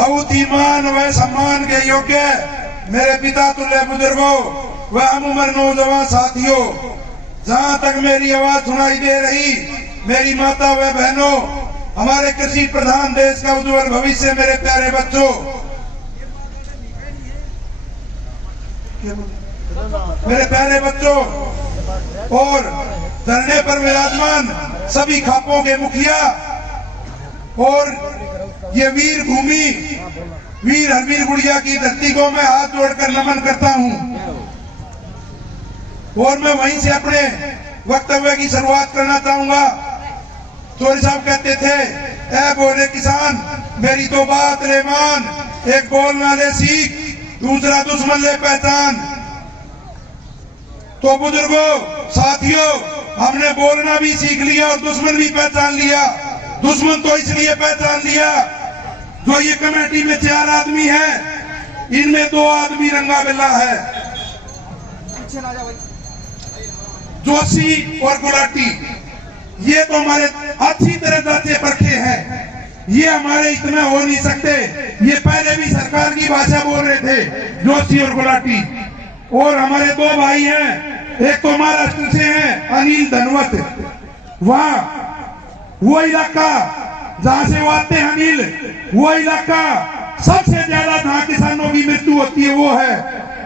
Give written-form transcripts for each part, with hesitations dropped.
बहुत ही मान व सम्मान के योग्य मेरे पिता तुल्य बुजुर्गों व हम उम्र नौजवान साथियों, जहां तक मेरी आवाज सुनाई दे रही, मेरी माता व बहनों, हमारे कृषि प्रधान देश का उज्जवल भविष्य, मेरे प्यारे बच्चों, मेरे प्यारे बच्चों और धरने पर विराजमान सभी खापों के मुखिया और ये वीर भूमि वीर हरवीर गुड़िया की धरती को मैं हाथ जोड़कर नमन करता हूं। और मैं वहीं से अपने वक्तव्य की शुरुआत करना चाहूंगा। चौधरी साहब कहते थे, ऐ बोले किसान मेरी तो बात रे मान, एक बोलना ले सीख दूसरा दुश्मन ले पहचान। तो बुजुर्गों साथियों, हमने बोलना भी सीख लिया और दुश्मन भी पहचान लिया। दुश्मन तो इसलिए पहचान लिया, जो ये कमेटी में 4 आदमी हैं, इनमें 2 आदमी रंगा बिल्ला है, जोशी और गुलाटी। ये तो हमारे अच्छी तरह जांचे परखे हैं, ये हमारे इतना हो नहीं सकते। ये पहले भी सरकार की भाषा बोल रहे थे, जोशी और गुलाटी। और हमारे 2 भाई हैं, एक तो महाराष्ट्र से हैं अनिल धनवत, वहां वो इलाका जहां से वो आते हैं अनिल, वो इलाका सबसे ज्यादा जहां किसानों की मृत्यु होती है वो है।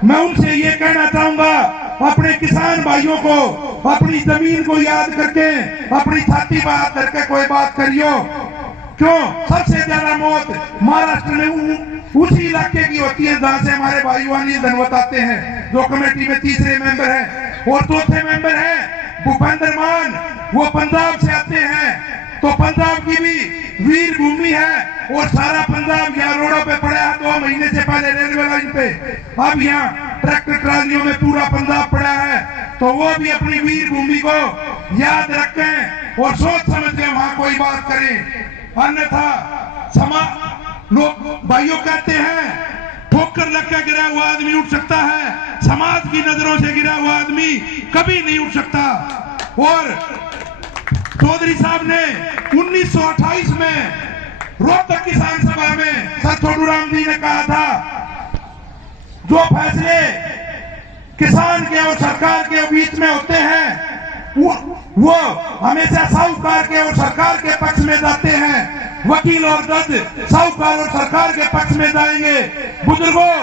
मैं उनसे ये कहना चाहूंगा, अपने किसान भाइयों को अपनी जमीन को याद करके अपनी छाती पर हाथ करके कोई बात करियो। क्यों? सबसे ज्यादा मौत महाराष्ट्र में उसी इलाके की होती है जहां से हमारे भाई अनिल धनवत आते हैं, जो कमेटी में तीसरे मेंबर हैं। और चौथे मेंबर हैं भूपेंद्र मान, वो पंजाब से आते हैं। तो पंजाब की भी वीर भूमि है और सारा पंजाब यहाँ रोडों पे पड़ा है। 2 महीने से पहले रेलवे लाइन पे, अब यहाँ ट्रैक्टर ट्रालियों में पूरा पंजाब पड़ा है। तो वो भी अपनी वीर भूमि को याद रखें और सोच समझ के वहां कोई बात करें। अन्यथा लोग भाइयों कहते हैं, ठोकर लगकर गिरा हुआ आदमी उठ सकता है, समाज की नजरों से गिरा हुआ आदमी कभी नहीं उठ सकता। और चौधरी साहब ने 1928 में रोहतक किसान सभा में सर छोटूराम जी ने कहा था, जो फैसले किसान के और सरकार के बीच में होते हैं वो हमेशा साहूकार के और सरकार के पक्ष में जाते हैं। वकील और जज साहूकार और सरकार के पक्ष में जाएंगे। बुजुर्गों,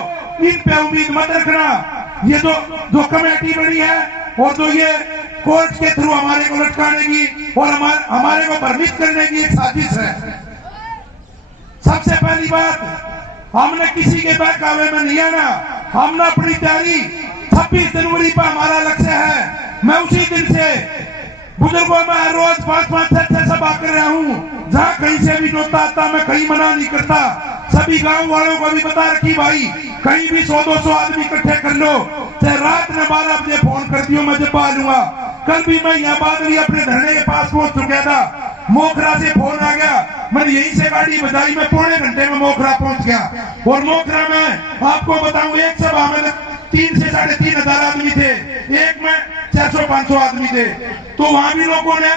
इन पे उम्मीद मत रखना। ये जो कमेटी बनी है और जो ये कोर्ट के थ्रू हमारे को लटकाने की और हमारे को भ्रमित करने की एक साजिश है। सबसे पहली बात, हमने किसी के बहकावे में नहीं आना। हमने अपनी तैयारी 26 जनवरी पर हमारा लक्ष्य है। मैं उसी दिन से बुजुर्गों में हर रोज 5-5, 6-6 सभा कर रहा हूँ। जहाँ कहीं से भी जोता आता मैं कहीं मना नहीं करता। सभी गांव वालों को भी बता रखी, भाई कहीं भी 100-200 आदमी इकट्ठे कर लो, चाहे रात में 12 बजे फोन कर दियो, मैं जब आ लूंगा। कल भी मैं यहाँ बादली अपने धरने के पास पहुंच चुका था, मोखरा से फोन आ गया, मैंने यहीं से गाड़ी बजाई, मैं पौने घंटे में मोखरा पहुंच गया। और मोखरा में आपको बताऊं, एक सभा में 3 से 3.5 हजार आदमी थे, एक में 400-500 आदमी थे। तो वहां भी लोगों ने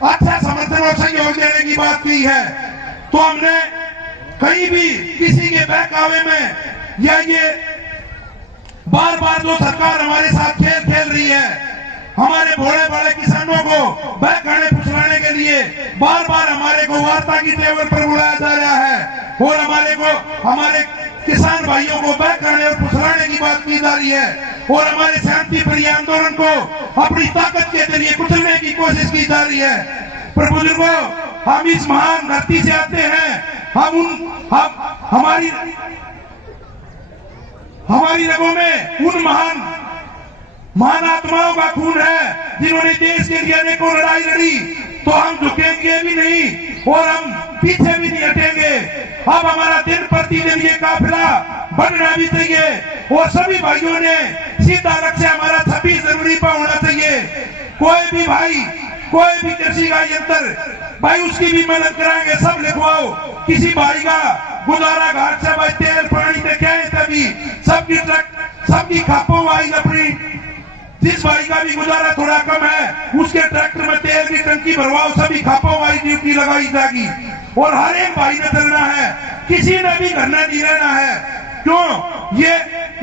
अच्छा समर्थन और सहयोग देने की बात की है। तो हमने कहीं भी किसी के बहकावे में या ये बार बार जो सरकार हमारे साथ खेल खेल रही है, हमारे भोले बड़े किसानों को बहकाने फुसलाने के लिए बार बार हमारे को वार्ता की टेबल पर बुलाया जा रहा है और हमारे किसान भाइयों को बहकाने और फुसलाने की बात की जा रही है और हमारे शांति प्रिय आंदोलन को अपनी ताकत के जरिए कुचलने की कोशिश की जा रही है। पर बुजुर्गों, हम इस महान धरती से आते हैं। हमारी रगों में उन महान आत्माओं का खून है जिन्होंने देश के लिए अनेकों लड़ाई लड़ी। तो हम झुकेंगे भी नहीं और हम पीछे भी नहीं हटेंगे। अब हमारा दिन प्रतिदिन ये काफिला बढ़ना भी चाहिए और सभी भाइयों ने सीधा लक्ष्य हमारा 26 जनवरी पर होना चाहिए। कोई भी भाई, कोई भी कृषि का यंत्र भाई, उसकी भी मदद कराएंगे, सब लिखवाओ। किसी भाई का गुजारा घाट से भाई तेल पानी देखे तभी सबकी खापों भाई अपनी, जिस भाई का भी गुजारा थोड़ा कम है उसके ट्रैक्टर में तेल की टंकी भरवाओ, सभी खापों भाई ड्यूटी लगाई जाएगी और हर एक भाई ने चलना है। किसी ने भी घर नहीं रहना है। क्यों?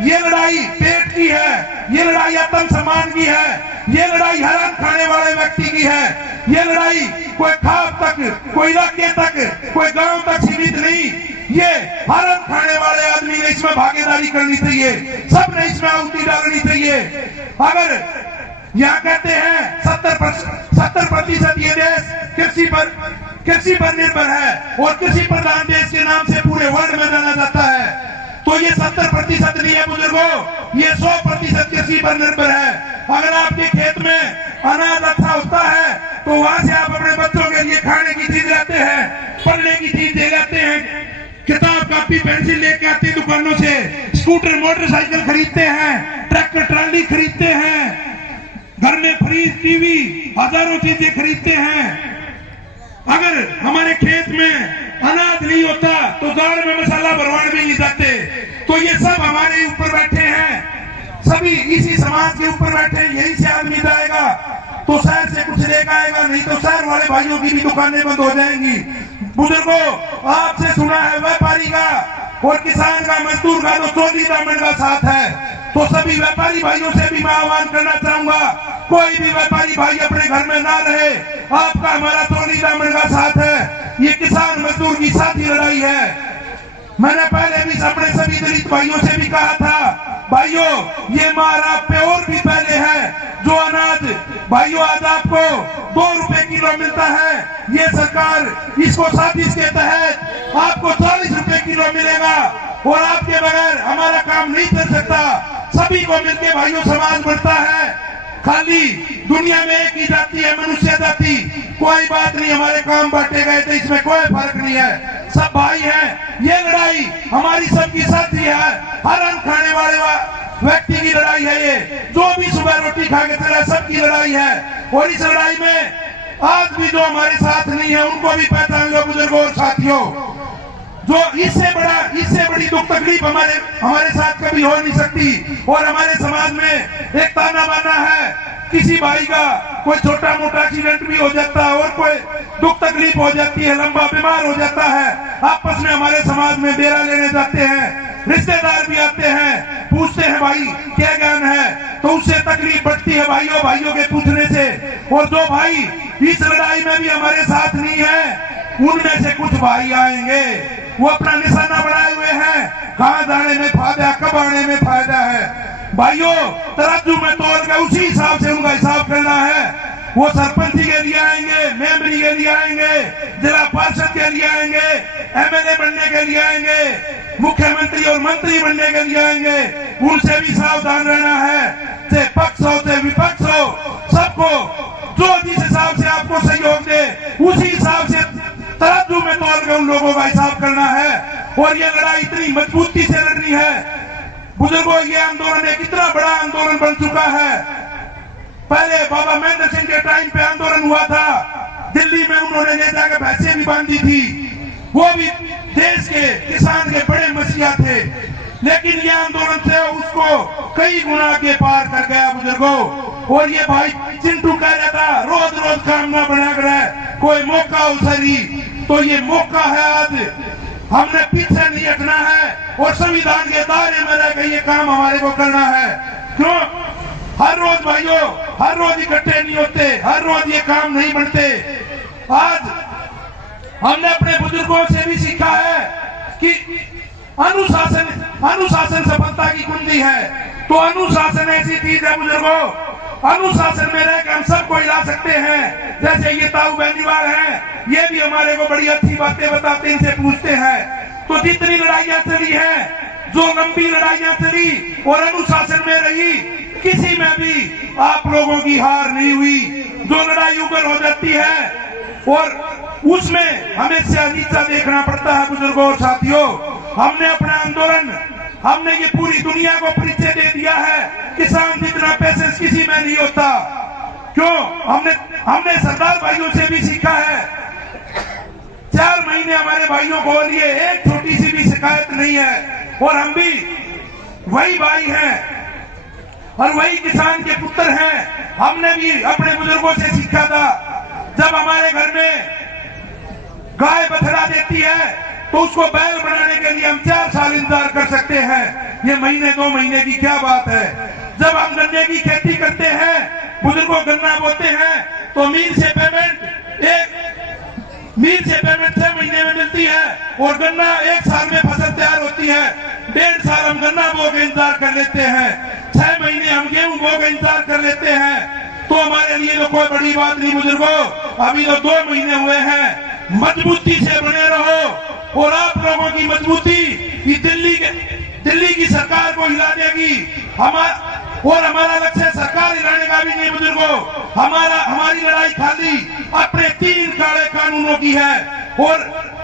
ये लड़ाई पेट की है, ये लड़ाई आत्म सम्मान की है, ये लड़ाई हराम खाने वाले व्यक्ति की है। ये लड़ाई कोई खाप तक, कोई इलाके तक, कोई गांव तक सीमित नहीं। ये हराम खाने वाले आदमी ने इसमें भागीदारी करनी चाहिए, सबने इसमें आहुति डालनी चाहिए। अगर यहाँ कहते हैं 70% ये देश कृषि पर निर्भर है और कृषि प्रधान देश के नाम से पूरे वर्ल्ड में जाना जाता है, तो ये 70% नहीं है बुजुर्गों, ये 100% कृषि पर निर्भर है। अगर आपके खेत में अनाज अच्छा होता है तो वहां से आप अपने बच्चों के लिए खाने की चीज लाते हैं, पढ़ने की चीज ले लाते हैं, किताब कापी पेंसिल लेके आते हैं दुकानों से, स्कूटर मोटरसाइकिल खरीदते हैं, ट्रैक्टर ट्राली खरीदते हैं, घर में फ्रिज टीवी हजारों चीजें खरीदते हैं। अगर हमारे खेत में अनाज नहीं होता तो जार में मसाला भरवाने भी नहीं जाते। तो ये सब हमारे ऊपर बैठे हैं, सभी इसी समाज के ऊपर बैठे हैं। यही से आदमी जाएगा तो शहर से कुछ लेकर आएगा, नहीं तो शहर वाले भाइयों की भी दुकानें बंद हो जाएंगी। बुजुर्गों, आपसे सुना है व्यापारी का और किसान का, मजदूर का तो चोली दामन का साथ है। तो सभी व्यापारी भाइयों से भी मैं आह्वान करना चाहूंगा, कोई भी व्यापारी भाई अपने घर में ना रहे, आपका हमारा चोली दामन का साथ है। ये किसान मजदूर की साथी लड़ाई है। मैंने पहले भी अपने सभी दलित भाइयों से भी कहा था, भाइयों ये मार आप पे और भी पहले है। जो अनाज भाइयों आज आपको 2 रुपए किलो मिलता है, ये सरकार इसको 37 के तहत आपको 40 रुपए किलो मिलेगा। और आपके बगैर हमारा काम नहीं चल सकता। सभी को मिलके भाइयों समाज बढ़ता है। खाली दुनिया में एक ही जाति है, मनुष्य जाति, कोई बात नहीं, हमारे काम बांटे गए थे, इसमें कोई फर्क नहीं है, सब भाई हैं। ये लड़ाई हमारी सबकी साथी है, हराम खाने वाले व्यक्ति की लड़ाई है। ये जो भी सुबह रोटी खा के चला, सबकी लड़ाई है। और इस लड़ाई में आज भी जो हमारे साथ नहीं है उनको भी पहचान लो बुजुर्गों और साथियों। जो इससे बड़ी दुख तकलीफ हमारे साथ कभी हो नहीं सकती। और हमारे समाज में एक ताना बाना है, किसी भाई का कोई छोटा मोटा एक्सीडेंट भी हो जाता है और कोई दुख तकलीफ हो जाती है, लंबा बीमार हो जाता है, आपस में हमारे समाज में बेरा लेने जाते हैं, रिश्तेदार भी आते हैं, पूछते हैं भाई क्या ज्ञान है, तो उससे तकलीफ बढ़ती है भाइयों के पूछने से। और जो भाई इस लड़ाई में भी हमारे साथ नहीं है, उनमें से कुछ भाई आएंगे, वो अपना निशाना बढ़ाए हुए हैं, कहां जाने में फायदा, कब आने में फायदा है। भाइयों, तराजू में तोल कर उसी हिसाब से उनका हिसाब करना है। वो सरपंच के लिए आएंगे, मेंबरी के लिए आएंगे, जिला पार्षद के लिए आएंगे, एमएलए बनने के लिए आएंगे, मुख्यमंत्री और मंत्री बनने के लिए आएंगे। उनसे भी सावधान रहना है, चाहे पक्ष हो चाहे विपक्ष हो, सबको जो जिस हिसाब से आपको सहयोग दे उसी हिसाब से तराजू में तोल कर उन लोगों का हिसाब करना है। और ये लड़ाई इतनी मजबूती से लड़नी है बुजुर्गों। ये आंदोलन एक इतना बड़ा आंदोलन बन चुका है। पहले बाबा महेंद्र सिंह के टाइम पे आंदोलन हुआ था, दिल्ली में उन्होंने ले जाकर भैंसें भी बांधी थी, वो भी देश के किसान के बड़े मसीहा थे। लेकिन ये आंदोलन से उसको कई गुना के पार कर गया बुजुर्गों। और ये भाई चिंटू कह रहा था रोज रोज काम ना बना कर कोई मौका हो सही, तो ये मौका है आज। हमने पीछे नहीं हटना है और संविधान के दायरे में रहकर ये काम हमारे को करना है। क्यों? हर रोज भाइयों, हर रोज इकट्ठे नहीं होते, हर रोज ये काम नहीं बनते। आज हमने अपने बुजुर्गों से भी सीखा है कि अनुशासन सफलता की कुंजी है। तो अनुशासन ऐसी चीज है बुजुर्गों, अनुशासन में रहकर हम सबको हिला सकते हैं। जैसे ये ताऊ बेनीवाल हैं, ये भी हमारे को बड़ी अच्छी बातें बताते, इनसे पूछते हैं। तो जितनी लड़ाइयां चली हैं, जो लंबी लड़ाइयां चली और अनुशासन में रही, किसी में भी आप लोगों की हार नहीं हुई। जो लड़ाई ऊपर हो जाती है और उसमें हमेशा नीचा देखना पड़ता है बुजुर्गों और साथियों। हमने अपना आंदोलन, हमने ये पूरी दुनिया को परिचय दे दिया है, किसान जितना पैसे किसी में नहीं होता। क्यों? हमने सरदार भाइयों से भी सीखा है। 4 महीने हमारे भाइयों को लिए एक छोटी सी भी शिकायत नहीं है। और हम भी वही भाई हैं और वही किसान के पुत्र हैं। हमने भी अपने बुजुर्गों से सीखा था, जब हमारे घर में गाय बछड़ा देती है तो उसको बैल बनाने के लिए हम 4 साल इंतजार कर सकते हैं। ये महीने 2 महीने की क्या बात है। जब हम गन्ने की खेती करते हैं, बुजुर्गों गन्ना बोते हैं, तो मील से पेमेंट 6 महीने में मिलती है और गन्ना 1 साल में फसल तैयार होती है। 1.5 साल हम गन्ना बो के इंतजार कर लेते हैं, 6 महीने हम गेहूं बो के इंतजार कर लेते हैं। तो हमारे लिए तो कोई बड़ी बात नहीं बुजुर्गों, अभी तो 2 महीने हुए हैं। मजबूती से बने रहो और आप लोगों की मजबूती दिल्ली की सरकार को हिला देगी। हमारा लक्ष्य सरकार हिलाने का भी नहीं बुजुर्गों, हमारी लड़ाई खाली अपने 3 काले कानूनों की है। और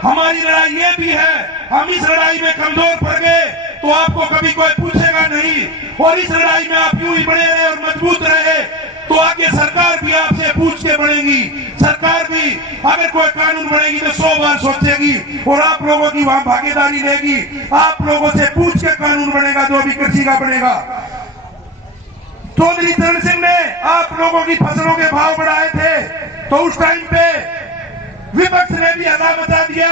हमारी लड़ाई ये भी है, हम इस लड़ाई में कमजोर पड़ गए तो आपको कभी कोई पूछेगा नहीं। और इस लड़ाई में आप यूं ही बने रहे और मजबूत रहे तो आगे सरकार भी आपसे पूछ के बनेगी। सरकार भी अगर कोई कानून बनेगी तो 100 बार सोचेगी और आप लोगों की वहां भागीदारी लेगी। आप लोगों से पूछ के कानून बनेगा जो भी कृषि का बनेगा। चौधरी चरण सिंह ने आप लोगों की फसलों के भाव बढ़ाए थे तो उस टाइम पे विपक्ष ने भी हल्ला मचा दिया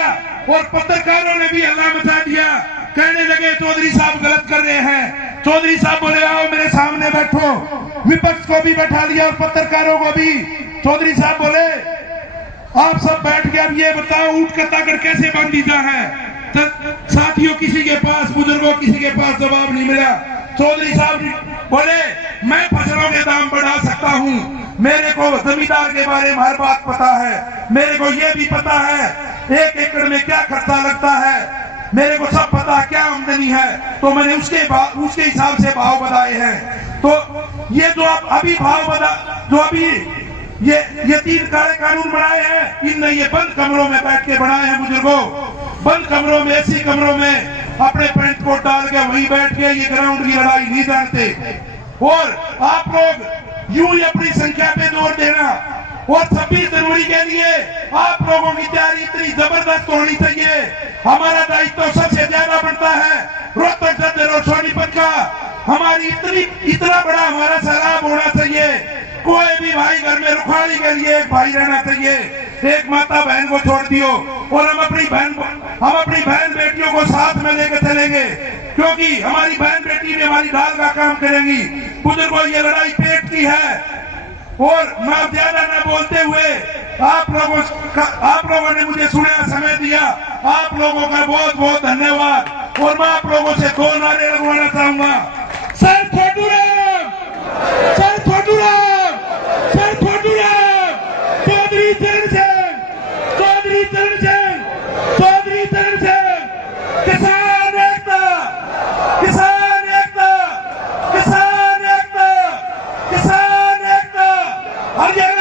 और पत्रकारों ने भी हल्ला मचा दिया। कहने लगे चौधरी साहब गलत कर रहे हैं। चौधरी साहब बोले आओ मेरे सामने बैठो। विपक्ष को भी बैठा लिया और पत्रकारों को भी। चौधरी साहब बोले आप सब बैठ के अब ये बताओ ऊंट का ताकत कैसे बांधीजा है। साथियों किसी के पास, बुजुर्गों किसी के पास जवाब नहीं मिला। चौधरी साहब बोले मैं फसलों के दाम बढ़ा सकता हूं, मेरे को जमींदार के बारे में हर बात पता है, मेरे को ये भी पता है 1 एकड़ में क्या खर्चा लगता है, मेरे को सब पता क्या आमदनी है। तो मैंने उसके हिसाब से भाव बताए हैं। तो ये जो आप अभी ये 3 काले कानून बनाए हैं, इनने ये बंद कमरों में बैठ के बनाए हैं बुजुर्गों। बंद कमरों में, ऐसी कमरों में अपने पैंट कोट डाल के वहीं बैठ के ये ग्राउंड की लड़ाई नहीं जानते। और आप लोग यूं ही अपनी संख्या पे जोर देना। और 26 जनवरी के लिए आप लोगों की तैयारी इतनी जबरदस्त होनी चाहिए। हमारा दायित्व तो सबसे ज्यादा बनता है रोहतक सदर और सोनीपत का। हमारी इतना बड़ा हमारा सैलाब होना चाहिए। कोई भी भाई घर में रुखाड़ी के लिए एक भाई रहना चाहिए, एक माता बहन को छोड़ दियो। और हम अपनी बहन बेटियों को साथ में लेकर चलेंगे क्योंकि हमारी बहन बेटी भी हमारी ढाल का काम करेंगी। बुजुर्गों ये लड़ाई पेट की है। और मैं ज्यादा न बोलते हुए आप लोगों ने मुझे सुनने समय दिया, आप लोगों का बहुत बहुत धन्यवाद। और मैं आप लोगों से 2 नारे लगवाना चाहूंगा। Sir Chhotu Ram, sir Chhotu Ram, sir Chhotu Ram, Chaudhary Charan Singh, Chaudhary Charan Singh, Chaudhary Charan Singh, किसान एकता, किसान एकता, किसान एकता, किसान एकता। हरियाणा